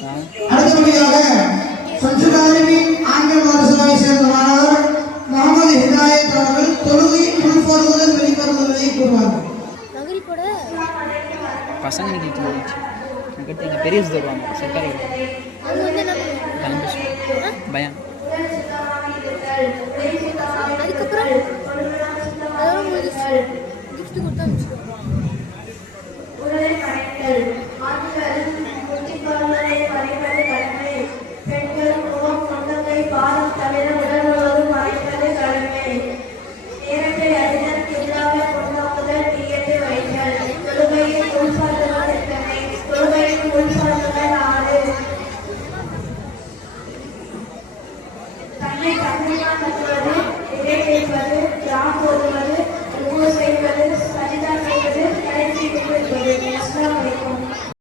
அடுத்தபடியாக சஞ்சுகாலிமி ஆங்கில மதரசாவை சேர்ந்த மாணவர் முகமது ஹிதாயத் அவர்கள் தொழுகையின் உள்பொருளுடன் வெளிப்பொருள்களை கூறுவார்கள். பசங்க எங்கள் பெரிய தருவாங்க சர்க்காரி பயம். அதுக்கப்புறம் தன்னை